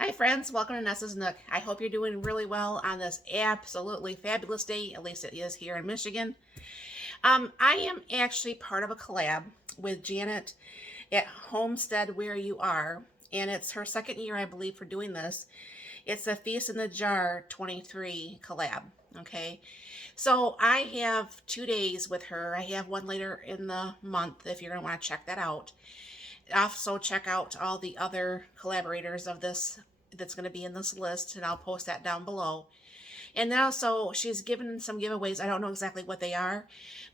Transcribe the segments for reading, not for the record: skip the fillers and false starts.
Hi friends, welcome to Nessa's Nook. I hope you're doing really well on this absolutely fabulous day, at least it is here in Michigan. I am actually part of a collab with Janet at Homestead Where You Are, and it's her second year, I believe, for doing this. It's a Feast in the Jar 23 collab, okay? So I have 2 days with her. I have one later in the month if you're going to want to check that out. Also check out all the other collaborators of this that's going to be in this list, and I'll post that down below. And then also she's given some giveaways. I don't know exactly what they are,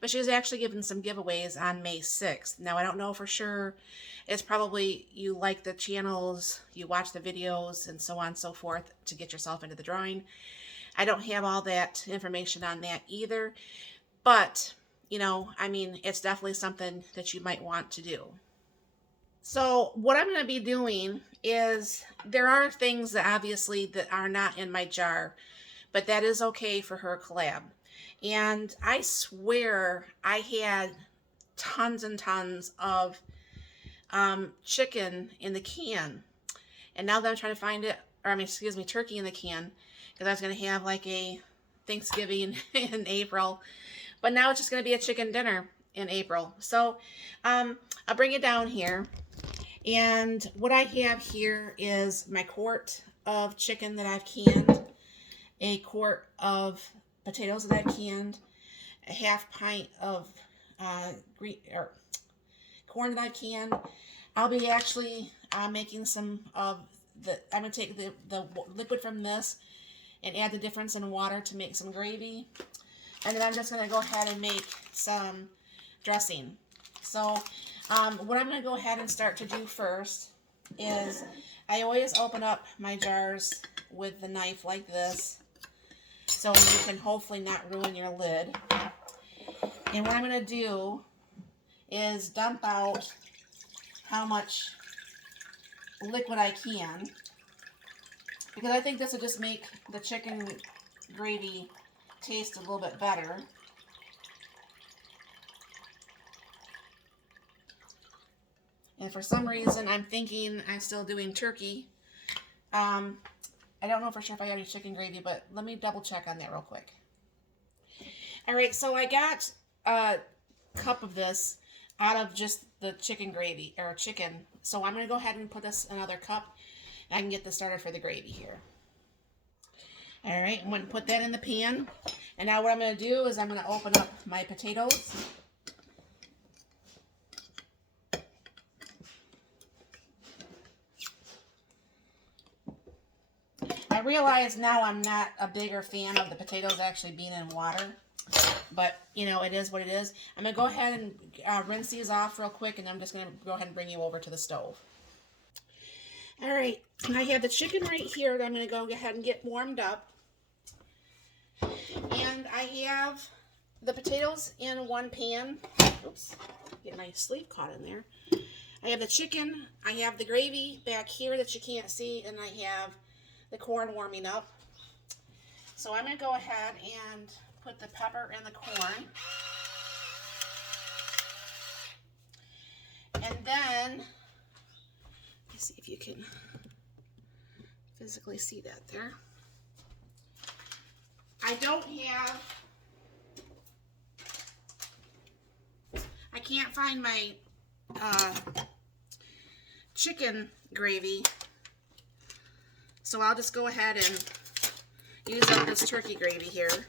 but she's actually given some giveaways on May 6th. Now I don't know for sure. It's probably you like the channels, you watch the videos, and so on and so forth to get yourself into the drawing. I don't have all that information on that either, but it's definitely something that you might want to do. So what I'm going to be doing is there are things that obviously that are not in my jar, but that is okay for her collab. And I swear I had tons and tons of chicken in the can. And now that I'm trying to find it, turkey in the can, because I was going to have like a Thanksgiving in April. But now it's just going to be a chicken dinner in April. So I'll bring it down here. And what I have here is my quart of chicken that I've canned, a quart of potatoes that I've canned, a half pint of corn that I've canned. I'll be actually making some of I'm going to take the liquid from this and add the difference in water to make some gravy. And then I'm just going to go ahead and make some dressing. So what I'm going to go ahead and start to do first is I always open up my jars with the knife like this so you can hopefully not ruin your lid. And what I'm going to do is dump out how much liquid I can, because I think this will just make the chicken gravy taste a little bit better. And for some reason, I'm thinking I'm still doing turkey. I don't know for sure if I have any chicken gravy, but let me double check on that real quick. All right, so I got a cup of this out of just the chicken gravy, or chicken. So I'm going to go ahead and put this in another cup. I can get this started for the gravy here. All right, I'm going to put that in the pan. And now what I'm going to do is I'm going to open up my potatoes. I realize now I'm not a bigger fan of the potatoes actually being in water, but it is what it is. I'm going to go ahead and rinse these off real quick, and I'm just going to go ahead and bring you over to the stove. All right, I have the chicken right here that I'm going to go ahead and get warmed up. And I have the potatoes in one pan. Oops, get my sleeve caught in there. I have the chicken, I have the gravy back here that you can't see, and I have the corn warming up. So I'm going to go ahead and put the pepper in the corn. And then, let me see if you can physically see that there. I can't find my chicken gravy, so I'll just go ahead and use up this turkey gravy here.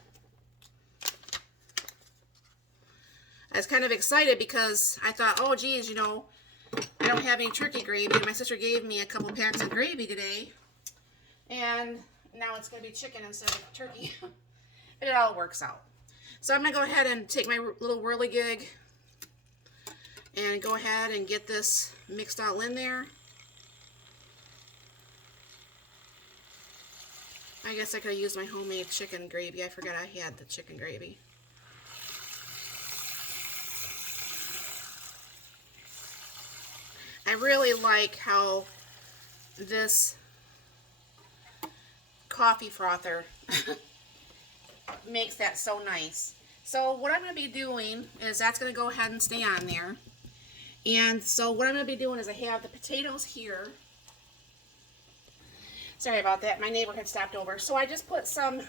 I was kind of excited because I thought, oh geez, I don't have any turkey gravy, and my sister gave me a couple packs of gravy today, and now it's going to be chicken instead of turkey. But it all works out. So I'm going to go ahead and take my little whirligig and go ahead and get this mixed all in there. I guess I could have used my homemade chicken gravy. I forgot I had the chicken gravy. I really like how this coffee frother makes that so nice. So what I'm going to be doing is that's going to go ahead and stay on there. And so what I'm going to be doing is I have the potatoes here. Sorry about that. My neighbor had stopped over. So I just put some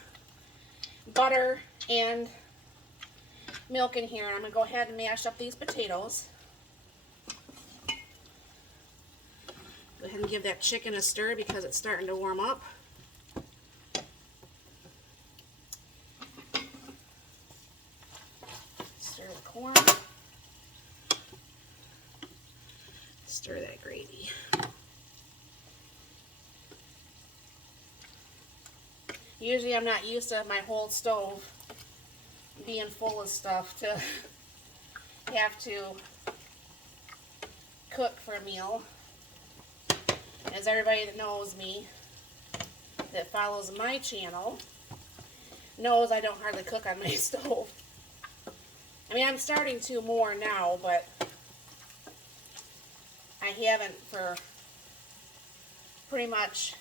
butter and milk in here. I'm going to go ahead and mash up these potatoes. Go ahead and give that chicken a stir because it's starting to warm up. Stir the corn. Stir that gravy. Usually I'm not used to my whole stove being full of stuff to have to cook for a meal. As everybody that knows me, that follows my channel, knows I don't hardly cook on my stove. I mean, I'm starting to more now, but I haven't for pretty much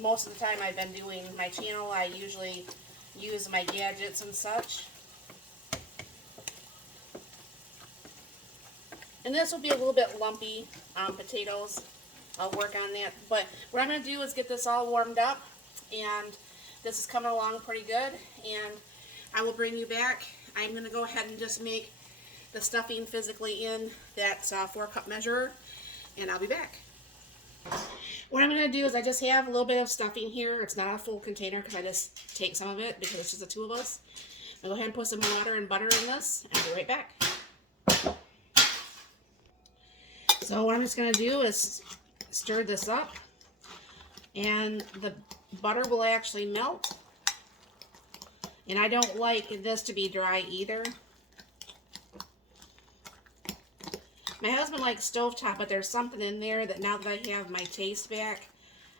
most of the time I've been doing my channel. I usually use my gadgets and such. And this will be a little bit lumpy potatoes. I'll work on that. But what I'm going to do is get this all warmed up. And this is coming along pretty good. And I will bring you back. I'm going to go ahead and just make the stuffing physically in that 4-cup measure. And I'll be back. What I'm going to do is I just have a little bit of stuffing here. It's not a full container because I just take some of it because it's just the two of us. I'll go ahead and put some water and butter in this. And I'll be right back. So what I'm just going to do is stir this up, and the butter will actually melt. And I don't like this to be dry either. My husband likes stovetop, but there's something in there that now that I have my taste back,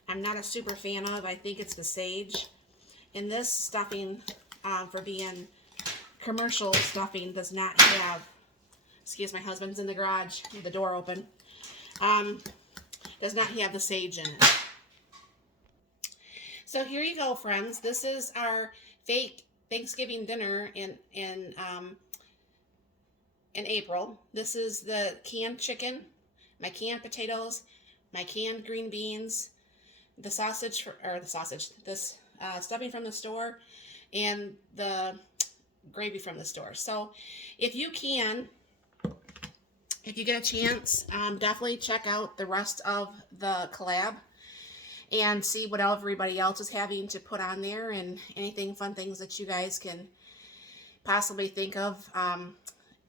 I'm not a super fan of. I think it's the sage. And this stuffing, for being commercial stuffing, does not have, excuse my husband's in the garage with the door open, does not have the sage in it. So here you go, friends. This is our fake Thanksgiving dinner in April. This is the canned chicken, my canned potatoes, my canned green beans, the sausage, this stuffing from the store, and the gravy from the store. So if you can, if you get a chance, definitely check out the rest of the collab and see what everybody else is having to put on there and anything fun things that you guys can possibly think of.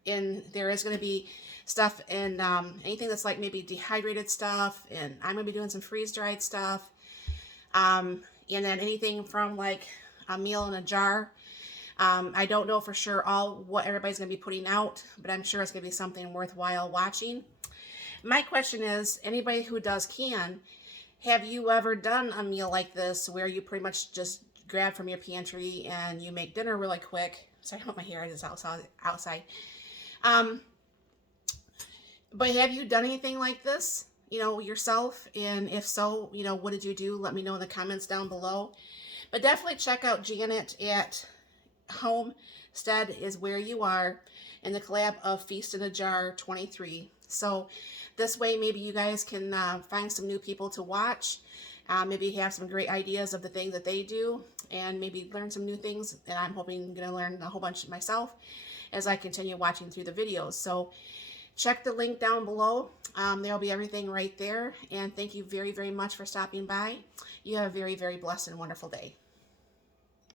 And there is going to be stuff and anything that's like maybe dehydrated stuff, and I'm going to be doing some freeze-dried stuff, and then anything from like a meal in a jar. I don't know for sure what everybody's going to be putting out, but I'm sure it's going to be something worthwhile watching. My question is, anybody who does can, have you ever done a meal like this where you pretty much just grab from your pantry and you make dinner really quick? Sorry about my hair, it is outside. But have you done anything like this, yourself? And if so, what did you do? Let me know in the comments down below. But definitely check out Janet at Homestead is Where You Are and the collab of Feast in a Jar 23. So this way maybe you guys can find some new people to watch. Maybe have some great ideas of the things that they do, and maybe learn some new things. And I'm hoping I'm going to learn a whole bunch myself as I continue watching through the videos. So check the link down below. There'll be everything right there. And thank you very, very much for stopping by. You have a very, very blessed and wonderful day.